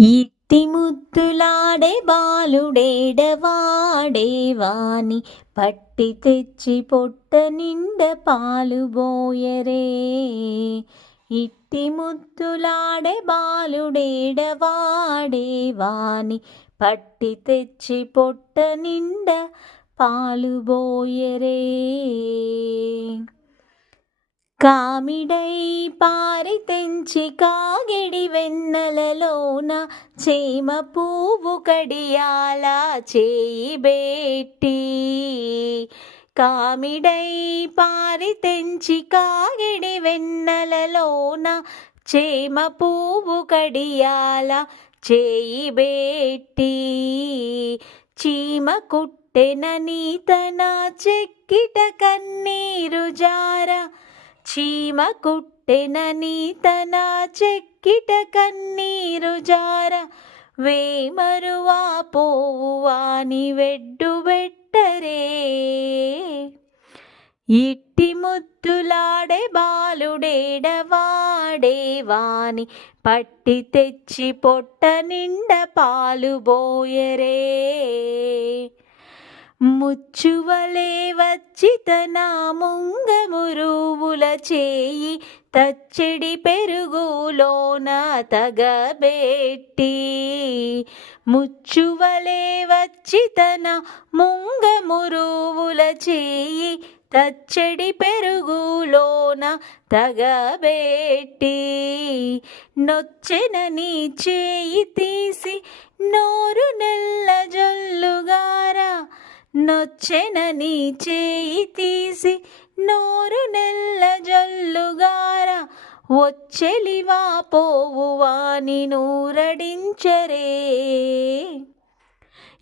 ఇట్టి ముద్దులాడే బాలుడేడవాడేవాని పట్టి తెచ్చి పొట్ట నిండ పాలు బోయరే. ఇట్టి ముద్దులాడే బాలుడేడవాడేవాని పట్టి తెచ్చి పొట్ట నిండ పాలు బోయరే. కామిడై పారి తెంచి కాగిడి వెన్నెలలోన చేమ పువ్వు కడియాల చేయి బెట్టి. కామిడై పారి తెంచి కాగిడి వెన్నెలలోన చేమ పువ్వు కడియాల చేయి బెట్టి. చీమ కుట్టెనని తన చెక్కిట కన్నీరు జార. చీమ కుట్టెనని తన చెక్కిట కన్నీరు జార. వేమరువా పోవాని వెడ్డు బెట్టరే. ఇట్టి ముద్దులాడే బాలుడేడవాడేవాని పట్టి తెచ్చి పొట్ట నిండ పాలు బోయరే. ముచ్చువలే వచ్చి తన ముంగమురువుల చేయి తచ్చెడి పెరుగులోన తగబెట్టి. ముచ్చువలే వచ్చి తన ముంగమురువుల చేయి తచ్చెడి పెరుగులోన తగబెట్టి. నొచ్చెనని చేయి తీసి నోరు నెల్ల జొల్లుగారా. నొచ్చెనని చేయి తీసి నోరు నెల్ల జొల్లుగార. వచ్చెలివా పోవువాని నూరడించరే.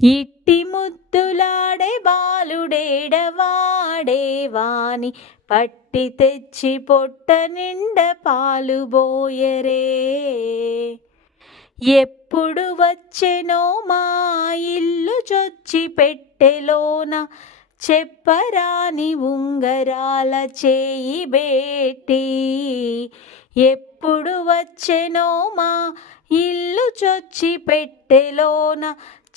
ఇట్టి ముద్దులాడే బాలుడేడవాడేవాని పట్టి తెచ్చి పొట్ట నిండ పాలు బోయరే. ఎప్పుడు వచ్చెనో మా ఇల్లు చొచ్చి పెట్టెలోన చెప్పరాని ఉంగరాల చేయి బెట్టి. ఎప్పుడు వచ్చెనో మా ఇల్లు చొచ్చి పెట్టెలోన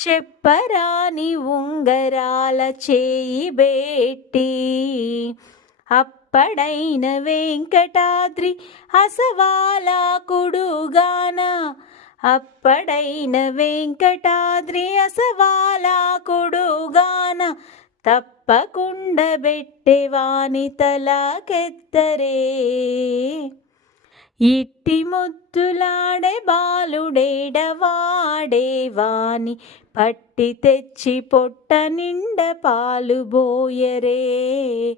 చెప్పరాని ఉంగరాల చేయి బెట్టి. అప్పడైన వెంకటాద్రి అసవాలాకుడుగాన. అప్పడైన వెంకటాద్రి అసవాలాకుడుగాన తప్పకుండా బెట్టెవాని తలకెత్తరే. ఇట్టి ముద్దులాడే బాలుడేడవాడేవాని పట్టి తెచ్చి పొట్ట నిండ పాలు బోయరే.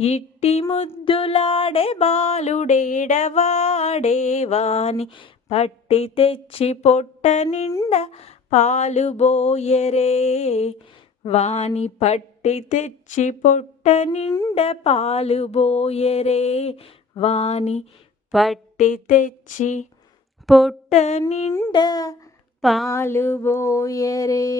ఇట్టి ముద్దులాడే బాలుడేడవాడేవాని పట్టి తెచ్చి పొట్ట నిండ పాలు బోయరే. వాని పట్టి తెచ్చి పొట్ట నిండ పాలు బోయరే. వాని పట్టి తెచ్చి పొట్ట నిండ పాలు బోయరే.